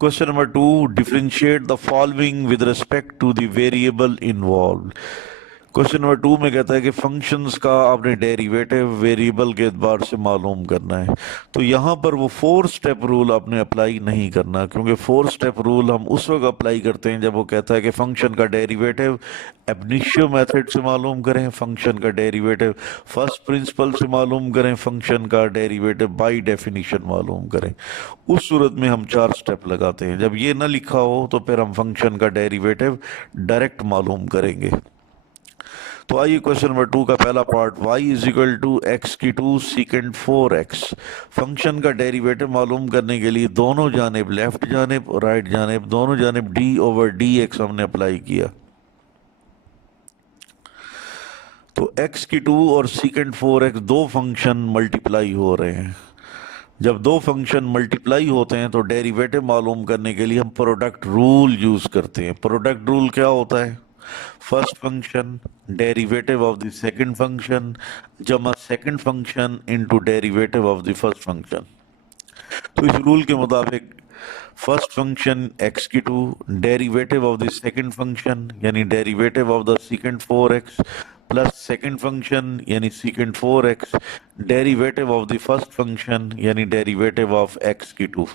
Question number 2, differentiate the following with respect to the variable involved. Question number 2 में कहता है कि functions का आपने डेरिवेटिव वेरिएबल के एतबार से मालूम करना है। तो यहाँ पर वो 4 स्टेप रूल आपने अप्लाई नहीं करना, क्योंकि 4 स्टेप रूल हम उस वक्त अप्लाई करते हैं जब वो कहता है कि फंक्शन का डेरिवेटिव एब इनिशियो मेथड से मालूम करें, फंक्शन का डेरिवेटिव फर्स्ट प्रिंसिपल से मालूम करें, फंक्शन का डेरिवेटिव बाय डेफिनेशन मालूम करें। उस सूरत में हम 4 स्टेप लगाते हैं। जब ये ना लिखा हो तो फिर हम फंक्शन का डेरिवेटिव डायरेक्ट मालूम करेंगे। तो आइए क्वेश्चन नंबर 2 का पहला part, y is equal to x की 2 सीकेंड 4x। फंक्शन का डेरिवेटिव मालूम करने के लिए दोनों जानिब, लेफ्ट जानिब और राइट जानिब, दोनों जानिब d ओवर dx हमने अप्लाई किया। तो x की 2 और सीकेंड 4x दो फंक्शन मल्टीप्लाई हो रहे हैं। जब दो फंक्शन मल्टीप्लाई होते हैं तो डेरिवेटिव मालूम करने के लिए हम प्रोडक्ट रूल यूज करते हैं। प्रोडक्ट रूल क्या होता है? First function derivative of the second function जमा second function into derivative of the first function. तो इस रूल के मुताबिक फर्स्ट फंक्शन x की 2 derivative of the second function यानी डेरिवेटिव ऑफ द सेकंड 4x प्लस सेकंड फंक्शन यानी second 4x derivative of the first function यानी derivative of x की 2।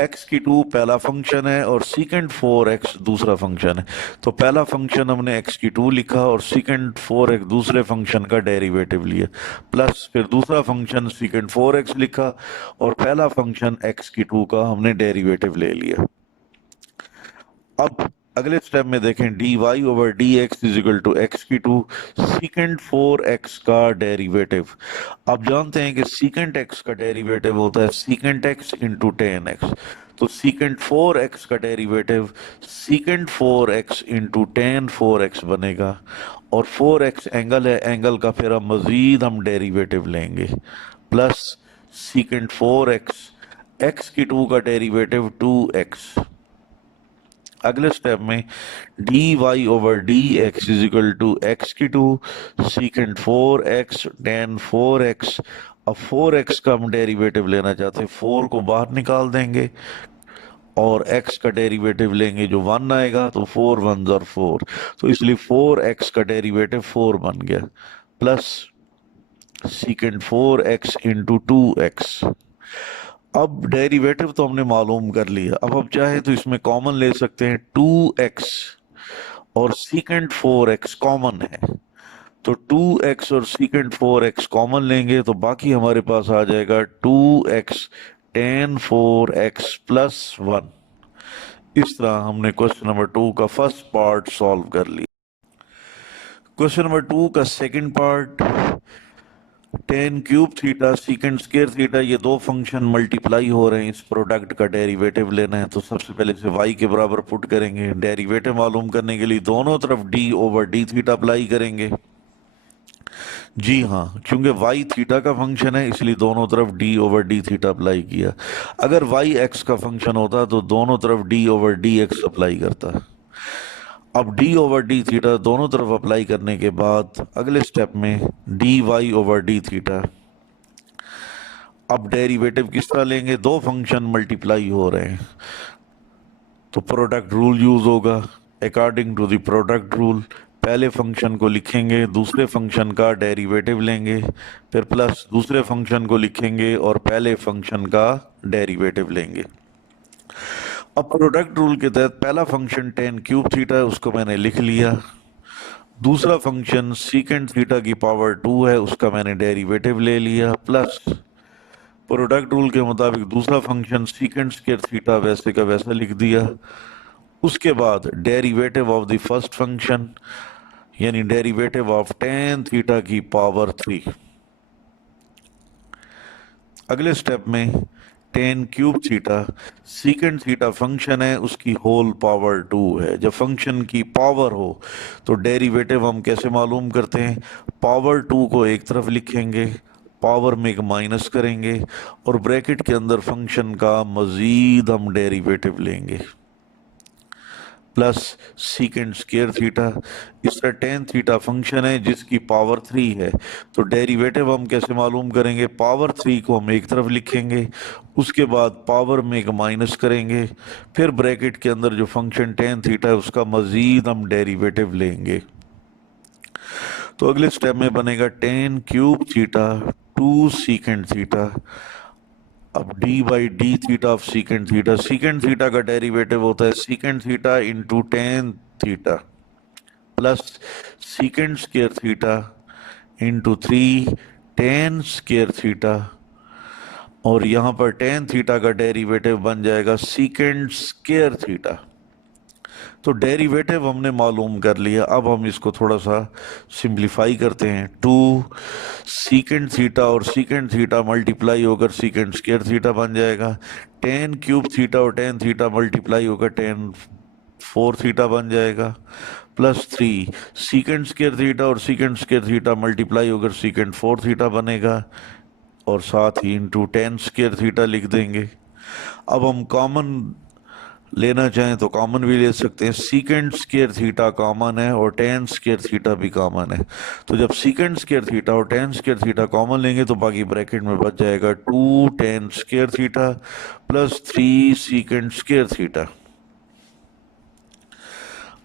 x की 2 पहला फंक्शन है और सेकंड 4x दूसरा फंक्शन है। तो पहला फंक्शन हमने x की 2 लिखा और सेकंड 4x दूसरे फंक्शन का डेरिवेटिव लिया, प्लस फिर दूसरा फंक्शन सेकंड 4x लिखा और पहला फंक्शन x की 2 का हमने डेरिवेटिव ले लिया। अब अगले स्टेप में देखें, dy over dx is equal to x की 2 सीकेंड 4x का डेरिवेटिव। आप जानते हैं कि सीकेंड x का डेरिवेटिव होता है सीकेंड x इंटू टेन एक्स। तो सीकेंड 4x का derivative सीकेंड 4x into ten 4x बनेगा और 4x एंगल है, एंगल का फिर हम मजीद हम डेरिवेटिव लेंगे, प्लस सीकेंड 4x x की 2 का डेरिवेटिव 2x। अगले स्टेप में dy over dx is equal to x की 2 सीकेंड 4x टेन 4x। अब 4x का हम डेरिवेटिव लेना चाहते हैं, 4 को बाहर निकाल देंगे और x का डेरिवेटिव लेंगे जो 1 आएगा, तो 4 1 और 4, तो इसलिए 4x का डेरिवेटिव 4 बन गया, प्लस सीकेंड 4x इंटू 2x। अब डेरिवेटिव तो हमने मालूम कर लिया, अब हम चाहे तो इसमें कॉमन ले सकते हैं, 2x और सीकेंड 4x कॉमन है, तो 2x और सीकेंड 4x कॉमन लेंगे तो बाकी हमारे पास आ जाएगा 2x टेन 4x प्लस 1। इस तरह हमने क्वेश्चन नंबर 2 का फर्स्ट पार्ट सॉल्व कर लिया। क्वेश्चन नंबर 2 का second part, ten cube theta सीकेंड square theta, ये दो फंक्शन मल्टीप्लाई हो रहे हैं, इस प्रोडक्ट का डेरिवेटिव लेना है। तो सबसे पहले इसे y के बराबर पुट करेंगे, डेरिवेटिव मालूम करने के लिए दोनों तरफ d over d theta apply करेंगे। जी हाँ, क्योंकि y थीटा का फंक्शन है इसलिए दोनों तरफ d over d theta apply किया। अगर y x का फंक्शन होता तो दोनों तरफ d ओवर dx अप्लाई करता। अब d ओवर डी थीटा दोनों तरफ अप्लाई करने के बाद अगले स्टेप में dy ओवर डी थीटा। अब डेरिवेटिव किस तरह लेंगे, दो फंक्शन मल्टीप्लाई हो रहे हैं तो प्रोडक्ट रूल यूज होगा। According to the product rule पहले फंक्शन को लिखेंगे, दूसरे फंक्शन का डेरिवेटिव लेंगे, फिर प्लस दूसरे फंक्शन को लिखेंगे और पहले फंक्शन का डेरिवेटिव लेंगे। अब प्रोडक्ट रूल के तहत पहला फंक्शन टेन क्यूब थीटा है, उसको मैंने लिख लिया। दूसरा फंक्शन सीकेंड थीटा की पावर 2 है, उसका मैंने डेरिवेटिव ले लिया, प्लस प्रोडक्ट रूल के मुताबिक दूसरा फंक्शन सीकेंड स्क्वायर थीटा वैसे का वैसा लिख दिया। उसके बाद derivative of the first function यानी डेरिवेटिव ऑफ टेन थीटा की पावर 3। अगले स्टेप में ten cube theta sec theta function है, उसकी होल पावर 2 है। जब फंक्शन की पावर हो तो डेरिवेटिव हम कैसे मालूम करते हैं, पावर 2 को एक तरफ लिखेंगे, पावर में एक माइनस करेंगे और ब्रैकेट के अंदर फंक्शन का मजीद हम डेरिवेटिव लेंगे, प्लस सीकेंड स्क्वायर थीटा। इस तरह टेन थीटा फंक्शन है जिसकी पावर 3 है, तो डेरिवेटिव हम कैसे मालूम करेंगे? पावर 3 को हम एक तरफ लिखेंगे, उसके बाद पावर में एक माइनस करेंगे, फिर ब्रैकेट के अंदर जो फंक्शन टेन थीटा है उसका मजीद हम डेरिवेटिव लेंगे। तो अगले स्टेप में बनेगा tan cube theta two sec theta. अब d by d theta of sec theta, sec theta का डेरिवेटिव होता है sec theta into tan theta plus sec square theta into 3 tan square theta, और यहां पर टेन थीटा का derivative बन जाएगा सीकेंड स्क्वायर थीटा। तो डेरिवेटिव हमने मालूम कर लिया, अब हम इसको थोड़ा सा सिंप्लीफाई करते हैं। टू सीकेंड थीटा और सीकेंड थीटा मल्टीप्लाई होकर सीकेंड स्क्वायर थीटा बन जाएगा, टेन क्यूब थीटा और टेन थीटा मल्टीप्लाई होकर टेन फोर थीटा बन जाएगा, प्लस 3 सीकेंड स्क्वायर थीटा और सीकेंड स्क्वायर थीटा मल्टीप्लाई होकर सीकेंड फोर थीटा बनेगा, और साथ ही इंटू टेन स्क्वायर थीटा लिख देंगे। अब हम कॉमन लेना चाहें तो कॉमन भी ले सकते हैं, सीकेंड स्क्वायर थीटा कॉमन है और टेन स्क्वायर थीटा भी कॉमन है। तो जब सीकेंड स्क्वायर थीटा और टेन स्क्वायर थीटा कॉमन लेंगे तो बाकी ब्रैकेट में बच जाएगा two tan square theta plus 3 second square theta.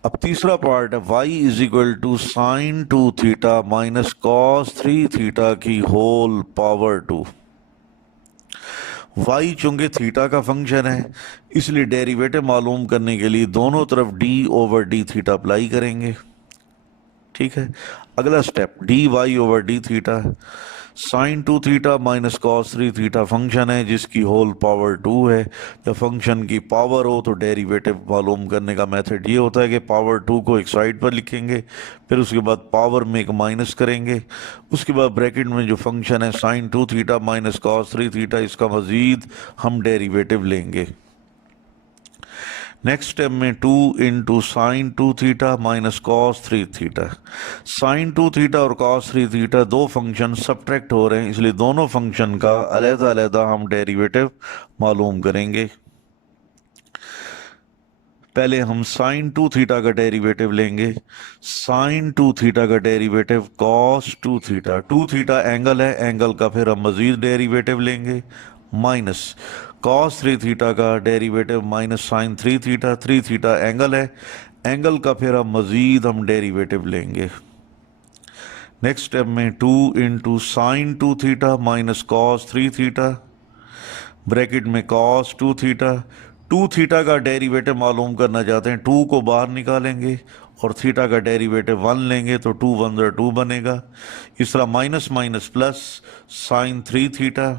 अब तीसरा पार्ट है y is equal to sine 2 theta minus cos 3 theta की होल पावर 2। y चूंकि थीटा का फंक्शन है इसलिए डेरिवेटिव मालूम करने के लिए दोनों तरफ d over D theta apply करेंगे। ठीक है, अगला step dy over D theta, sine 2 theta minus cos 3 theta function है जिसकी होल पावर 2 है। जब फंक्शन की पावर हो तो डेरिवेटिव मालूम करने का मेथड ये होता है कि पावर 2 को एक साइड पर लिखेंगे, फिर उसके बाद पावर में एक माइनस करेंगे, उसके बाद ब्रैकेट में जो फंक्शन है sine 2 theta minus cos 3 theta इसका मजीद हम डेरिवेटिव लेंगे। नेक्स्ट स्टेप में 2 into sine 2 theta minus cos 3 theta. Sine 2 theta और कॉस 3 थीटा दो फंक्शन सब्ट्रैक्ट हो रहे हैं, इसलिए दोनों फंक्शन का अलहदा अलहदा हम डेरिवेटिव मालूम करेंगे। पहले हम साइन 2 थीटा का डेरिवेटिव लेंगे, साइन 2 थीटा का derivative cos 2 theta, 2 theta angle है, एंगल का फिर हम मजीद डेरिवेटिव लेंगे, माइनस कॉस 3 थीटा का derivative minus sine 3 theta, 3 theta angle है, एंगल का फिर हम डेरिवेटिव लेंगे। नेक्स्ट स्टेप में 2 into sine 2 theta minus cos 3 theta, bracket में कॉस 2 थीटा, 2 थीटा का डेरिवेटिव मालूम करना चाहते हैं, 2 को बाहर निकालेंगे और थीटा का डेरिवेटिव 1 लेंगे तो 2 1 2 बनेगा। इस तरह minus minus plus sign 3 theta.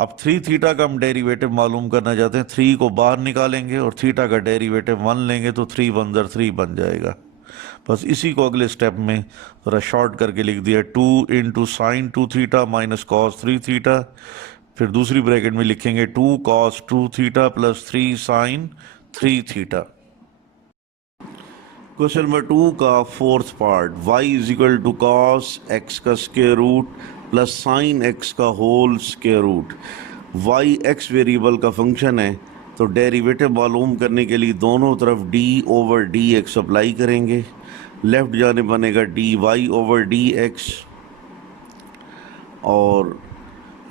अब 3 थीटा का हम डेरिवेटिव मालूम करना चाहते हैं, 3 को बाहर निकालेंगे और थीटा का डेरिवेटिव 1 लेंगे तो 3 1 3 बन जाएगा। बस इसी को अगले स्टेप में थोड़ा शॉर्ट करके लिख दिया, 2 into sine 2 theta minus cos 3 theta, फिर दूसरी ब्रैकेट में लिखेंगे 2 cos 2 theta plus 3 sine 3 theta. Question number 2 का fourth part, y is equal to cos x का square root plus sine x का whole square root. y x variable का function है तो डेरिवेटिव मालूम करने के लिए दोनों तरफ d over d x apply करेंगे, लेफ्ट जाने बनेगा dy ओवर डी एक्स, और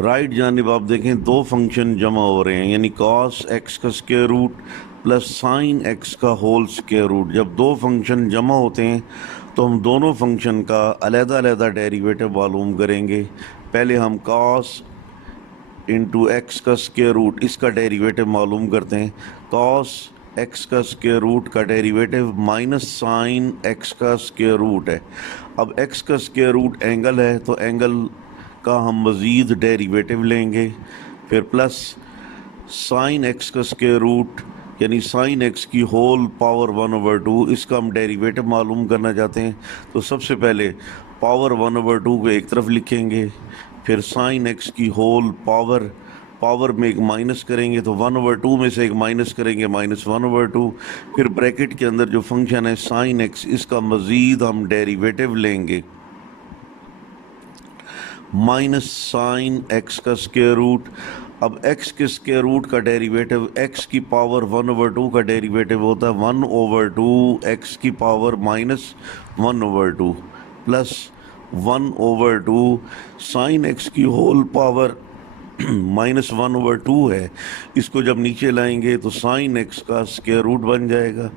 राइट जानिब आप देखें दो फंक्शन जमा हो रहे हैं, यानी कॉस x का square root plus sine x का होल स्क्वायर रूट। जब दो फंक्शन जमा होते हैं तो हम दोनों फंक्शन का अलहदा अलहदा डेरिवेटिव मालूम करेंगे। पहले हम कॉस इंटू एक्स का स्क्वायर रूट इसका डेरिवेटिव मालूम करते हैं, कॉस एक्स का स्क्वायर रूट का डेरिवेटिव माइनस साइन एक्स का स्क्वायर रूट है। अब एक्स का स्क्वायर रूट एंगल है तो एंगल का हम मज़ीद डेरिवेटिव लेंगे, फिर प्लस साइन एक्स का स्क्वायर रूट यानी साइन एक्स की होल पावर 1 ओवर 2 इसका हम डेरिवेटिव मालूम करना चाहते हैं। तो सबसे पहले पावर 1 ओवर 2 को एक तरफ लिखेंगे, फिर साइन एक्स की होल पावर में एक माइनस करेंगे तो 1 ओवर 2 में से एक माइनस करेंगे माइनस 1 ओवर 2, फिर ब्रैकेट के अंदर जो फंक्शन है साइन एक्स इसका मज़ीद हम डेरिवेटिव लेंगे, माइनस साइन एक्स का स्क्वायर रूट। अब x के स्क्वायर रूट का डेरिवेटिव x की पावर 1/2 का डेरिवेटिव होता है 1/2 x की पावर -1/2 प्लस 1/2 साइन x की होल पावर -1/2 है। इसको जब नीचे लाएंगे तो साइन x का स्क्वायर रूट बन जाएगा।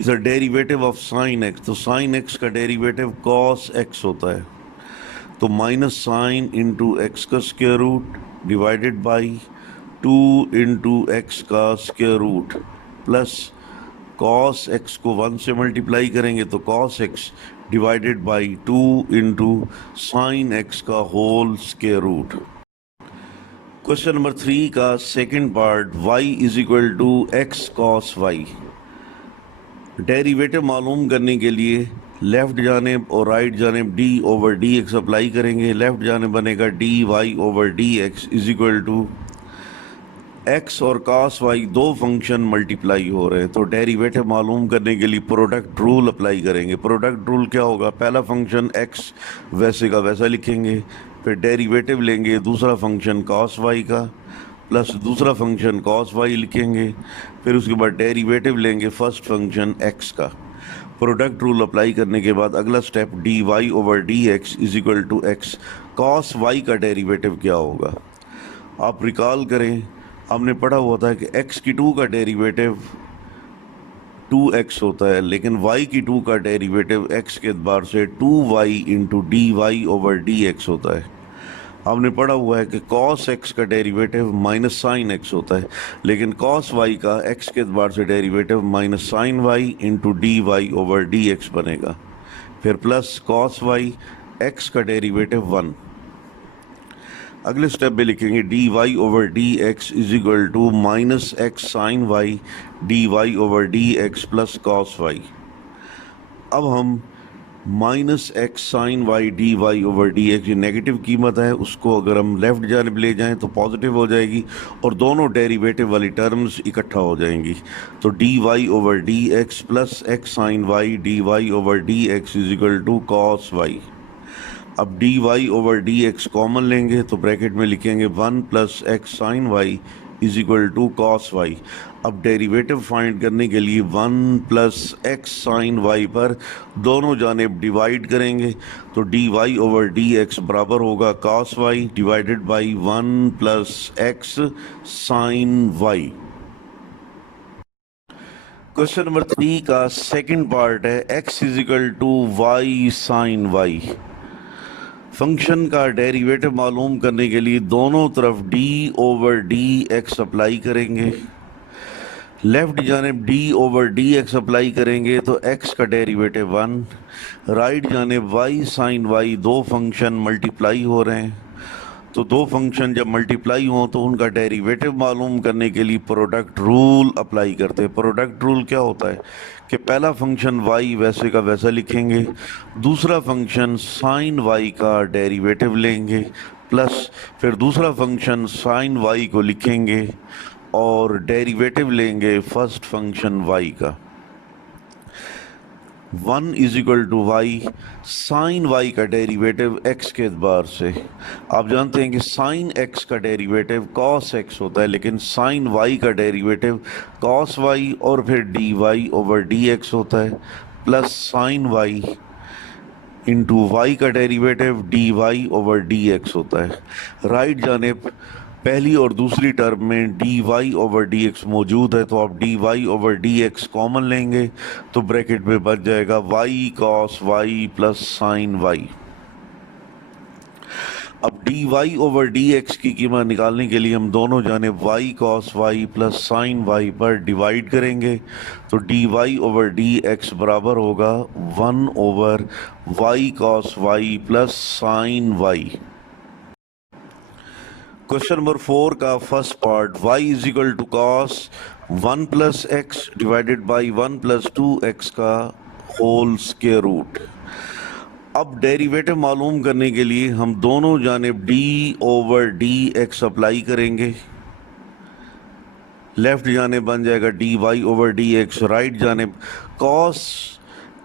Is a derivative of sine x, तो साइन x का डेरिवेटिव कॉस x होता है। तो माइनस साइन इंटू एक्स का square root divided by 2 into x का square root plus cos x को 1 से मल्टीप्लाई करेंगे तो cos x divided by 2 into sine x का whole square root. Question number 3 का second part, y is equal to x cos y. Derivative मालूम करने के लिए लेफ्ट जानिब और राइट जानिब d/dx अप्लाई करेंगे। लेफ्ट जानिब बनेगा dy/dx is equal to x और cos y दो फंक्शन मल्टीप्लाई हो रहे हैं, तो डेरिवेटिव मालूम करने के लिए प्रोडक्ट रूल अप्लाई करेंगे। प्रोडक्ट रूल क्या होगा, पहला फंक्शन x वैसे का वैसा लिखेंगे, फिर डेरिवेटिव लेंगे दूसरा फंक्शन cos y का प्लस दूसरा फंक्शन cos y लिखेंगे, फिर उसके बाद डेरिवेटिव लेंगे फर्स्ट फंक्शन x का। प्रोडक्ट रूल अप्लाई करने के बाद अगला step dy/dx is equal to x. cos y का डेरिवेटिव क्या होगा, आप रिकॉल करें, हमने पढ़ा हुआ था कि x की 2 का डेरिवेटिव 2x होता है, लेकिन y की 2 का डेरिवेटिव x के एतबार से 2y इंटू dy/dx होता है। हमने पढ़ा हुआ है कि cos x का डेरिवेटिव माइनस साइन x होता है, लेकिन cos y का x के एतबार से derivative minus sine y into dy/dx बनेगा, फिर प्लस cos y x का डेरिवेटिव 1। अगले स्टेप में लिखेंगे dy/dx is equal to minus x sine y dy/dx plus cos y। अब हम minus x sine y dy/dx ये नेगेटिव कीमत है, उसको अगर हम लेफ्ट जानिब ले जाएं तो पॉजिटिव हो जाएगी और दोनों डेरिवेटिव वाली टर्म्स इकट्ठा हो जाएंगी। तो dy/dx plus x sine y dy/dx is equal to cos y। अब dy/dx कॉमन लेंगे तो ब्रैकेट में लिखेंगे 1 plus x sine y is equal to cos y। अब डेरिवेटिव फाइंड करने के लिए 1 प्लस एक्स साइन वाई पर दोनों जानिब डिवाइड करेंगे, तो dy/dx बराबर होगा cos y divided by 1 plus x sine y. Question number 3 का सेकंड पार्ट है x is equal to y sine y. Function का डेरिवेटिव मालूम करने के लिए दोनों तरफ d/dx अप्लाई करेंगे। लेफ्ट जानिब d/dx अप्लाई करेंगे तो x का डेरिवेटिव 1, राइट जानिब y साइन y दो फंक्शन मल्टीप्लाई हो रहे हैं, तो दो फंक्शन जब मल्टीप्लाई हों तो उनका डेरिवेटिव मालूम करने के लिए प्रोडक्ट रूल अप्लाई करते हैं। प्रोडक्ट रूल क्या होता है कि पहला फंक्शन y वैसे का वैसा लिखेंगे, दूसरा फंक्शन साइन y का डेरिवेटिव लेंगे प्लस फिर दूसरा फंक्शन साइन y को लिखेंगे और डेरिवेटिव लेंगे फर्स्ट फंक्शन y का। 1 is equal to y, sine y का डेरिवेटिव x के एतबार से। आप जानते हैं कि साइन x का डेरिवेटिव cos x होता है, लेकिन साइन y का डेरिवेटिव cos y और फिर dy/dx होता है, plus sine y into y का डेरिवेटिव dy/dx होता है। राइट जानिब पहली और दूसरी टर्म में dy/dx मौजूद है, तो आप dy/dx कॉमन लेंगे तो ब्रैकेट में बच जाएगा y cos y plus sine y। अब dy/dx की कीमत निकालने के लिए हम दोनों जानिब y cos y plus sine y पर डिवाइड करेंगे, तो dy/dx बराबर होगा 1/y cos y plus sine y। Question number 4 का first part, y is equal to cos 1 plus x divided by 1 plus 2x का होल स्क्वायर रूट। अब derivative मालूम करने के लिए हम दोनों जानिब d/dx अप्लाई करेंगे। लेफ्ट जानिब बन जाएगा dy/dx, राइट जानिब cos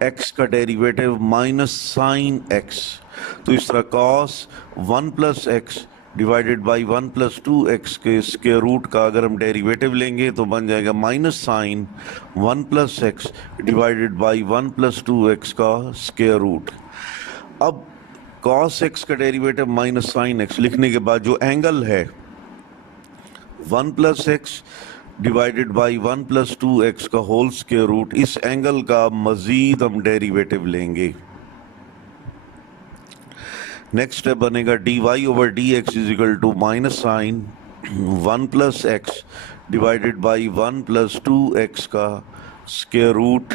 x का डेरिवेटिव माइनस साइन x, तो इस तरह cos 1 plus x divided by 1 plus 2x के स्क्वायर रूट का अगर हम डेरिवेटिव लेंगे तो बन जाएगा minus sine 1 plus x divided by 1 plus 2x का स्क्वायर रूट। अब cos x का डेरिवेटिव माइनस साइन x लिखने के बाद जो एंगल है 1 plus x divided by 1 plus 2x का होल स्क्वायर रूट, इस एंगल का मजीद हम डेरिवेटिव लेंगे। नेक्स्ट स्टेप बनेगा d y over d x is equal to minus sine 1 plus x divided by 1 plus 2x का स्क्वायर रूट।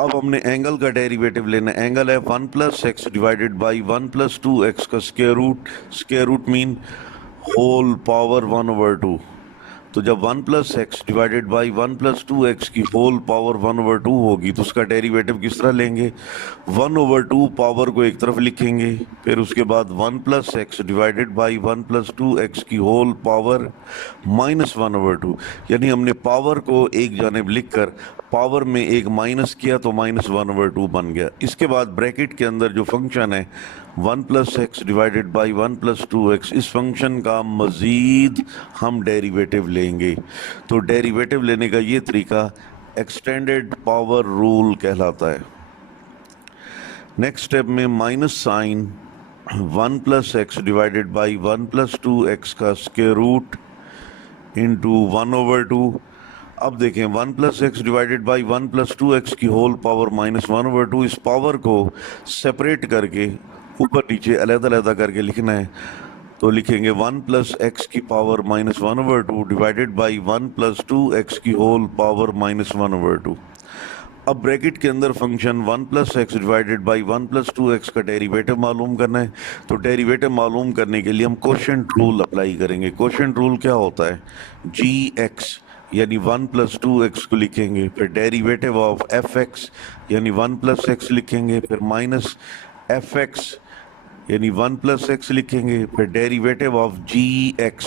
अब हमने एंगल का डेरिवेटिव लेना है। एंगल है 1 plus x divided by 1 plus 2x का square root. Square root mean whole power 1/2। तो जब 1 plus x divided by 1 plus 2x की होल पावर 1/2 होगी तो उसका डेरिवेटिव किस तरह लेंगे, 1/2 पावर को एक तरफ लिखेंगे, फिर उसके बाद 1 plus x divided by 1 plus 2x की होल पावर माइनस 1/2, यानी हमने पावर को एक जानिब लिखकर पावर में एक माइनस किया तो माइनस 1/2 बन गया। इसके बाद ब्रैकेट के अंदर जो फंक्शन है 1 plus x divided by 1 plus 2x, इस फंक्शन का मज़ीद हम डेरिवेटिव लेंगे। तो डेरिवेटिव लेने का ये तरीका एक्सटेंडेड पावर रूल कहलाता है। नेक्स्ट स्टेप में minus sine 1 plus x divided by 1 plus 2x का स्क्वायर रूट इंटू 1/2। अब देखें 1 plus x divided by 1 plus 2x की होल पावर माइनस 1/2, इस पावर को सेपरेट करके ऊपर नीचे अलग-अलग करके लिखना है। तो लिखेंगे 1 प्लस एक्स की power minus 1/2 divided by 1 plus 2x की होल पावर माइनस 1/2। अब ब्रैकेट के अंदर function 1 plus x divided by 1 plus 2x का डेरिवेटिव मालूम करना है। तो डेरिवेटिव मालूम करने के लिए हम कोशेंट रूल अप्लाई करेंगे। कोशेंट रूल क्या होता है, जी एक्स यानी 1 प्लस 2x को लिखेंगे, फिर डेरिवेटिव ऑफ एफ एक्स यानी 1 प्लस एक्स लिखेंगे, फिर माइनस एफ एक्स यानी 1 प्लस एक्स लिखेंगे, फिर डेरिवेटिव ऑफ जी एक्स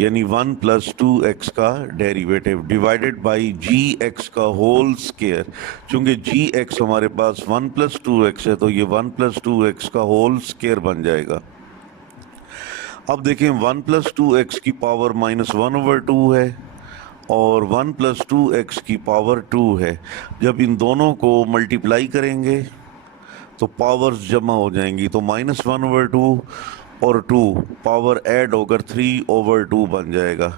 यानी 1 प्लस 2x का derivative divided by g x का होल स्क्वायर। चूंकि जी एक्स हमारे पास 1 प्लस 2x है तो ये 1 प्लस 2x का होल स्क्वायर बन जाएगा। अब देखें 1 प्लस 2x की पावर माइनस 1/2 है और 1 प्लस 2x की पावर 2 है। जब इन दोनों को मल्टीप्लाई करेंगे तो पावर्स जमा हो जाएंगी, तो माइनस 1/2 और 2 पावर ऐड होकर 3/2 बन जाएगा।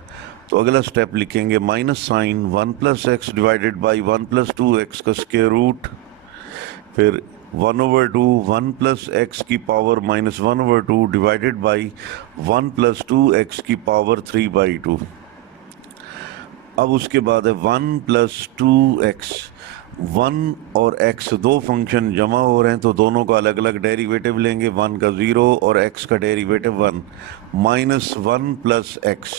तो अगला स्टेप लिखेंगे minus sine 1 plus x divided by 1 plus 2x का स्क्वायर रूट, फिर 1/2 1 प्लस एक्स की power minus 1/2 divided by 1 plus 2x की पावर 3/2। अब उसके बाद है 1 प्लस 2x। 1 और x दो फंक्शन जमा हो रहे हैं तो दोनों का अलग अलग डेरिवेटिव लेंगे। 1 का 0 और x का डेरिवेटिव 1, माइनस 1 प्लस x।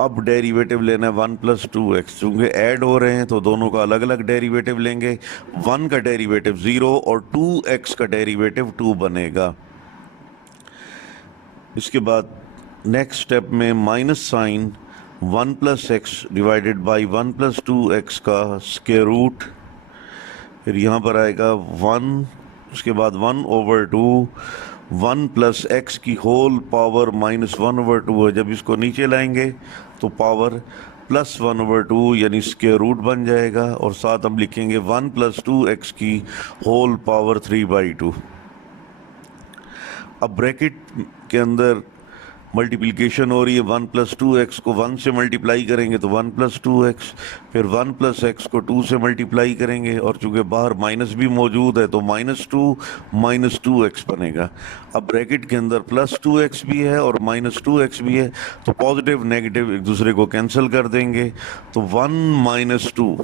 अब डेरिवेटिव लेना है 1 प्लस 2x, चूँकि ऐड हो रहे हैं तो दोनों का अलग अलग डेरिवेटिव लेंगे। 1 का डेरिवेटिव 0 और 2x का डेरिवेटिव 2 बनेगा। इसके बाद नेक्स्ट स्टेप में minus sine 1 plus x divided by 1 plus 2x का स्क्वायर रूट, फिर यहाँ पर आएगा 1, उसके बाद 1/2 1 प्लस एक्स की होल पावर माइनस 1/2 है। जब इसको नीचे लाएंगे तो पावर प्लस 1/2 यानी स्क्वायर रूट बन जाएगा, और साथ हम लिखेंगे 1 प्लस 2x की होल पावर 3/2। अब ब्रैकेट के अंदर मल्टीप्लिकेशन हो रही है, 1 प्लस 2x को 1 से मल्टीप्लाई करेंगे तो 1 प्लस 2x, फिर 1 प्लस x को 2 से मल्टीप्लाई करेंगे, और चूंकि बाहर माइनस भी मौजूद है तो माइनस 2x बनेगा। अब ब्रैकेट के अंदर प्लस 2x भी है और माइनस 2x भी है, तो पॉजिटिव नेगेटिव एक दूसरे को कैंसिल कर देंगे। तो 1 माइनस 2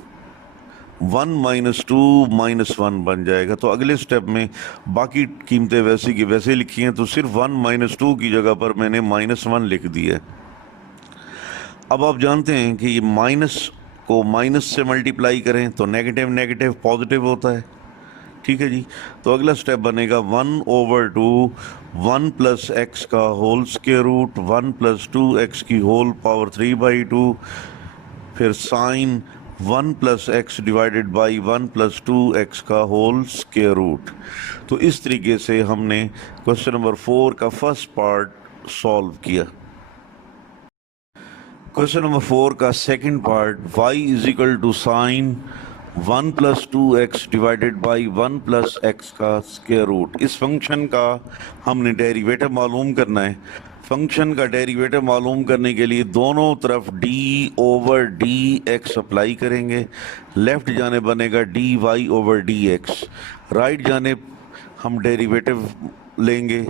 माइनस 1 बन जाएगा। तो अगले स्टेप में बाकी कीमतें वैसी की वैसे लिखी हैं, तो सिर्फ 1 माइनस 2 की जगह पर मैंने माइनस 1 लिख दिया है। अब आप जानते हैं कि ये माइनस को माइनस से मल्टीप्लाई करें तो नेगेटिव नेगेटिव पॉजिटिव होता है, ठीक है जी। तो अगला स्टेप बनेगा 1/2 1 प्लस एक्स का whole square root 1 plus 2x की होल पावर 3/2, फिर sine 1 plus x divided by 1 plus 2x का होल स्क्वायर रूट। तो इस तरीके से हमने क्वेश्चन नंबर 4 का फर्स्ट पार्ट सॉल्व किया। क्वेश्चन नंबर 4 का second part, y is equal to sine 1 plus 2x divided by 1 plus x का स्क्वायर रूट। इस फंक्शन का हमने डेरिवेटिव मालूम करना है। फंक्शन का डेरिवेटिव मालूम करने के लिए दोनों तरफ d over d x apply करेंगे। लेफ्ट जाने बनेगा dy over d x, right जाने हम डेरिवेटिव लेंगे।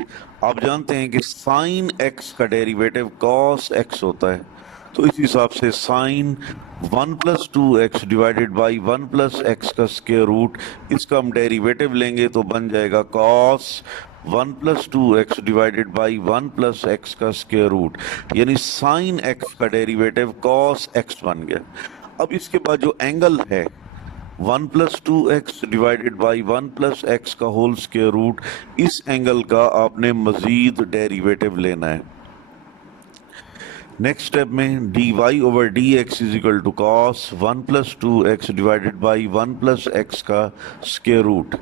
आप जानते हैं कि साइन x का डेरिवेटिव cos x होता है, तो इस हिसाब से sine 1 plus 2x divided by 1 plus x का स्क्वायर रूट, इसका हम डेरिवेटिव लेंगे तो बन जाएगा cos 1 plus 2x divided by 1 plus x का स्क्वायर रूट, यानी साइन x का डेरिवेटिव cos x बन गया। अब इसके बाद जो एंगल है 1 plus 2x divided by 1 plus x का होल स्क्वायर रूट, इस एंगल का आपने मजीद डेरिवेटिव लेना है। नेक्स्ट स्टेप में dy over d x is equal to cos 1 plus 2x divided by 1 plus x का स्क्वायर रूट।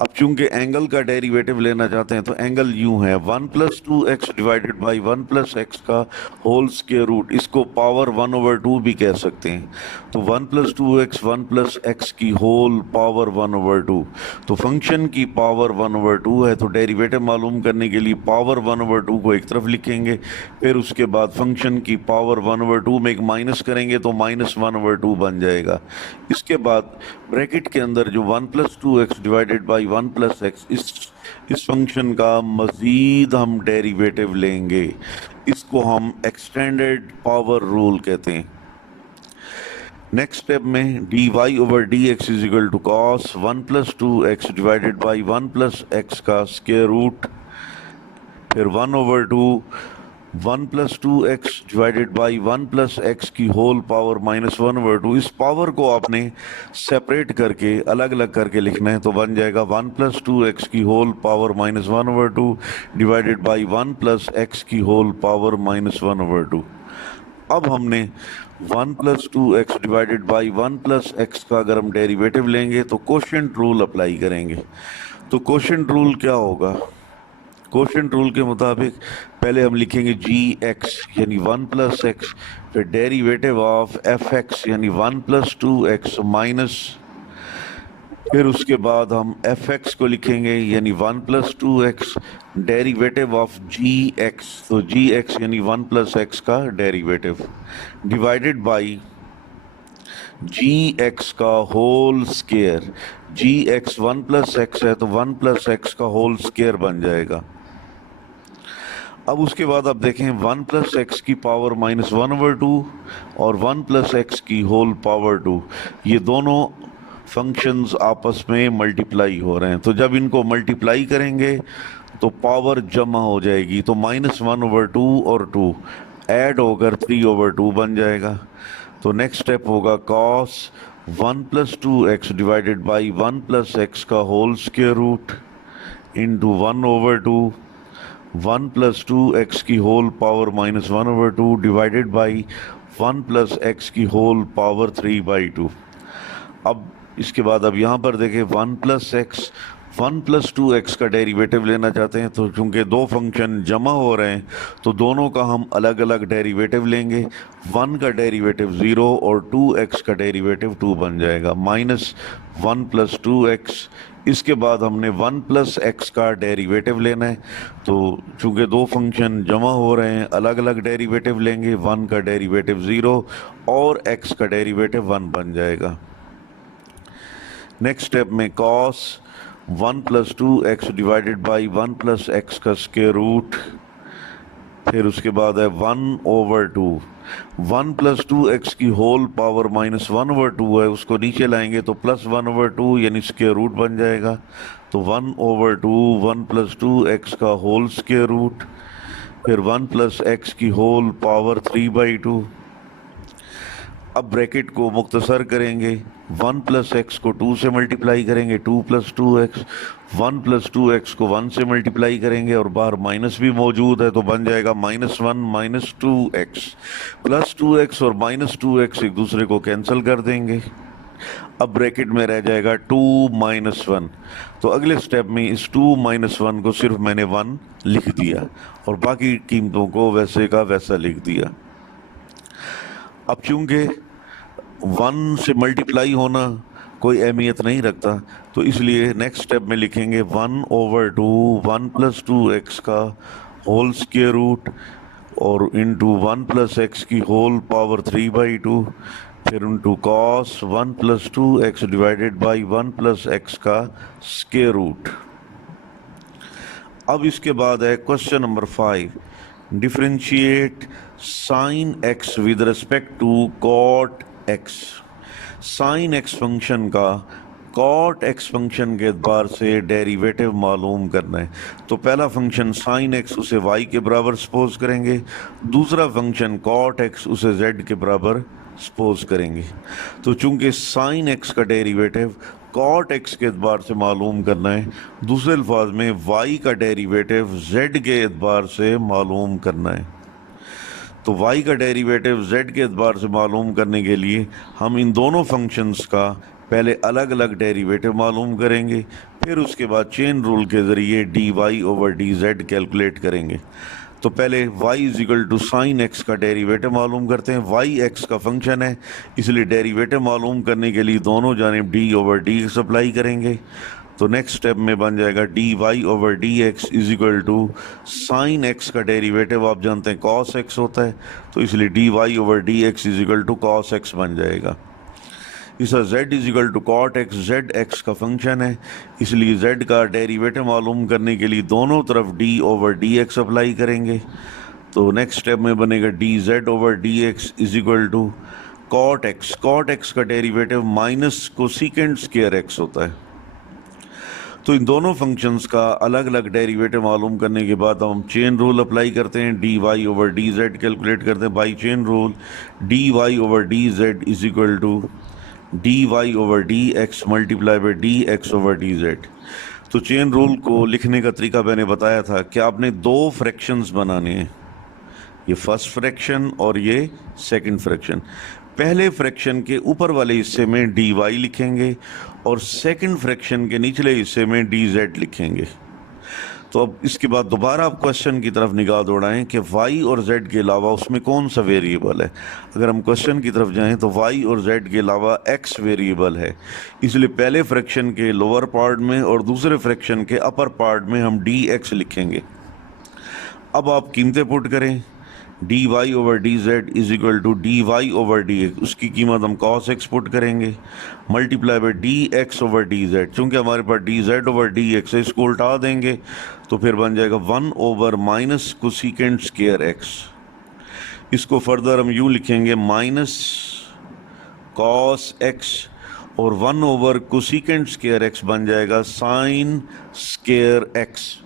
अब चूंकि एंगल का डेरिवेटिव लेना चाहते हैं तो एंगल यूं है 1 plus 2x divided by 1 plus x का होल स्क्वायर रूट, इसको पावर 1 ओवर 2 भी कह सकते हैं। तो 1 प्लस 2x 1 प्लस एक्स की होल पावर 1 ओवर 2, तो फंक्शन की पावर 1 ओवर 2 है, तो डेरिवेटिव मालूम करने के लिए पावर 1 ओवर 2 को एक तरफ लिखेंगे, फिर उसके बाद फंक्शन की पावर 1 ओवर 2 में एक माइनस करेंगे तो माइनस 1 ओवर 2 बन जाएगा। इसके बाद ब्रैकेट के अंदर जो 1 plus 2x divided by 1 plus x, इस फंक्शन का मजीद हम डेरिवेटिव लेंगे, इसको हम एक्सटेंडेड पावर रूल कहते हैं। नेक्स्ट स्टेप में dy over d x is equal to cos 1 plus 2x divided by 1 plus x का स्क्वायर रूट, फिर 1 over 2 1 plus 2x divided by 1 plus x की होल पावर माइनस 1 ओवर 2। इस power को आपने separate करके अलग अलग करके लिखना है, तो बन जाएगा 1 प्लस 2x की whole power minus 1 over 2 divided by 1 plus x की होल पावर माइनस 1 ओवर 2। अब हमने 1 plus 2x divided by 1 plus x का अगर हम डेरिवेटिव लेंगे तो कोशेंट रूल अप्लाई करेंगे। तो कोशेंट रूल क्या होगा? कोशेंट रूल के मुताबिक पहले हम लिखेंगे जी एक्स यानी 1 प्लस एक्स, फिर डेरिवेटिव ऑफ एफ एक्स यानी 1 प्लस 2x माइनस, फिर उसके बाद हम एफ एक्स को लिखेंगे यानी 1 plus 2x derivative of g x, तो जी एक्स यानी 1 प्लस एक्स का derivative divided by g x का whole square. G x 1 plus x है तो 1 प्लस एक्स का होल स्क्वायर बन जाएगा। अब उसके बाद आप देखें 1 प्लस एक्स की पावर माइनस 1 ओवर 2 और 1 प्लस एक्स की होल पावर 2, ये दोनों फंक्शंस आपस में मल्टीप्लाई हो रहे हैं, तो जब इनको मल्टीप्लाई करेंगे तो पावर जमा हो जाएगी, तो माइनस 1 ओवर 2 और 2 ऐड होकर 3 ओवर 2 बन जाएगा। तो नेक्स्ट स्टेप होगा cos 1 plus 2x divided by 1 plus x का whole square root into 1 over 2 1 plus 2x की whole power minus 1 over 2 divided by 1 plus x की होल पावर 3 बाई 2। अब इसके बाद अब यहाँ पर देखें 1 प्लस एक्स 1 प्लस 2x का डेरिवेटिव लेना चाहते हैं, तो चूंकि दो फंक्शन जमा हो रहे हैं तो दोनों का हम अलग अलग डेरिवेटिव लेंगे। 1 का डेरिवेटिव 0 और 2x का डेरिवेटिव 2 बन जाएगा, माइनस 1 प्लस 2x। इसके बाद हमने 1 प्लस एक्स का डेरिवेटिव लेना है, तो चूंकि दो फंक्शन जमा हो रहे हैं अलग अलग डेरिवेटिव लेंगे। 1 का डेरिवेटिव 0 और x का डेरिवेटिव 1 बन जाएगा। नेक्स्ट स्टेप में cos 1 plus 2x divided by 1 plus x का स्क्वायर रूट, फिर उसके बाद है 1 ओवर 2 1 प्लस 2x की होल पावर माइनस 1 ओवर 2 है, उसको नीचे लाएंगे तो प्लस 1 ओवर 2 यानी स्क्वायर रूट बन जाएगा। तो 1 ओवर 2 1 प्लस 2x का होल स्क्वायर रूट, फिर 1 प्लस एक्स की होल पावर 3 बाई 2। अब ब्रैकेट को मुख्तसर करेंगे, 1 प्लस एक्स को 2 से मल्टीप्लाई करेंगे 2 प्लस 2x, 1 प्लस 2x को 1 से मल्टीप्लाई करेंगे और बाहर माइनस भी मौजूद है तो बन जाएगा minus 1 minus 2x, plus 2x और माइनस 2x एक दूसरे को कैंसिल कर देंगे। अब ब्रैकेट में रह जाएगा 2 माइनस 1। तो अगले स्टेप में इस 2 माइनस 1 को सिर्फ मैंने 1 लिख दिया और बाकी कीमतों को वैसे का वैसा लिख दिया। अब चूंकि 1 से मल्टीप्लाई होना कोई अहमियत नहीं रखता, तो इसलिए नेक्स्ट स्टेप में लिखेंगे 1/2 1 + 2x का होल स्क्वायर रूट और इंटू 1 + x की होल पावर 3/2, फिर into cos 1 + 2x divided by 1 + x का स्क्वायर रूट। अब इसके बाद है question number 5, differentiate sine x with respect to cot x। Sine x function का कॉट x फंक्शन के एतबार से डेरिवेटिव मालूम करना है। तो पहला फंक्शन साइन x उसे y के बराबर सपोज करेंगे, दूसरा फंक्शन कॉट x उसे z के बराबर सपोज करेंगे। तो चूंकि साइन x का डेरिवेटिव कॉट x के एतबार से मालूम करना है, दूसरे अल्फाज में y का डेरिवेटिव z के एतबार से मालूम करना है। तो y का डेरिवेटिव z के एतबार से मालूम करने के लिए हम इन दोनों फंक्शंस का पहले अलग अलग डेरिवेटिव मालूम करेंगे, फिर उसके बाद चेन रूल के ज़रिए dy/dz कैलकुलेट करेंगे। तो पहले y = साइन x का डेरिवेटिव मालूम करते हैं। y x का फंक्शन है, इसलिए डेरिवेटिव मालूम करने के लिए दोनों जानिब d/dx अप्लाई करेंगे। तो नेक्स्ट स्टेप में बन जाएगा dy/dx = साइन x का डेरिवेटिव आप जानते हैं cos x होता है, तो इसलिए dy/dx = cos x बन जाएगा। इसका z cot x, z x का फंक्शन है, इसलिए z का डेरिवेटिव मालूम करने के लिए दोनों तरफ d/dx अप्लाई करेंगे। तो नेक्स्ट स्टेप में बनेगा dz/dx = cot x। cot x का derivative minus cosecant square x होता है। तो इन दोनों फंक्शंस का अलग अलग डेरिवेटिव मालूम करने के बाद हम चेन रूल अप्लाई करते हैं, dy/dz कैलकुलेट करते हैं by chain rule. dy/dz = dy/dx multiply by dx/dz। तो चेन रूल को लिखने का तरीका मैंने बताया था कि आपने दो फ्रैक्शंस बनाने हैं, ये फर्स्ट फ्रैक्शन और ये सेकंड फ्रैक्शन। पहले फ्रैक्शन के ऊपर वाले हिस्से में dy लिखेंगे और सेकंड फ्रैक्शन के निचले हिस्से में dz लिखेंगे। तो अब इसके बाद दोबारा आप क्वेश्चन की तरफ निगाह दौड़ाएं कि y और z के अलावा उसमें कौन सा वेरिएबल है। अगर हम क्वेश्चन की तरफ जाएं तो y और z के अलावा x वेरिएबल है, इसलिए पहले फ्रैक्शन के लोअर पार्ट में और दूसरे फ्रैक्शन के अपर पार्ट में हम dx लिखेंगे। अब आप कीमतें पुट करें, dy/dz = dy/dx, उसकी कीमत हम cos x पुट करेंगे, मल्टीप्लाई बाई dx/dz। चूँकि हमारे पास dz/dx है, इसको उल्टा देंगे तो फिर बन जाएगा 1/- कोसेकेंट स्क्वायर x। इसको फर्दर हम यूँ लिखेंगे माइनस cos x और 1/कोसेकेंट स्क्वायर x बन जाएगा साइन स्क्वायर x।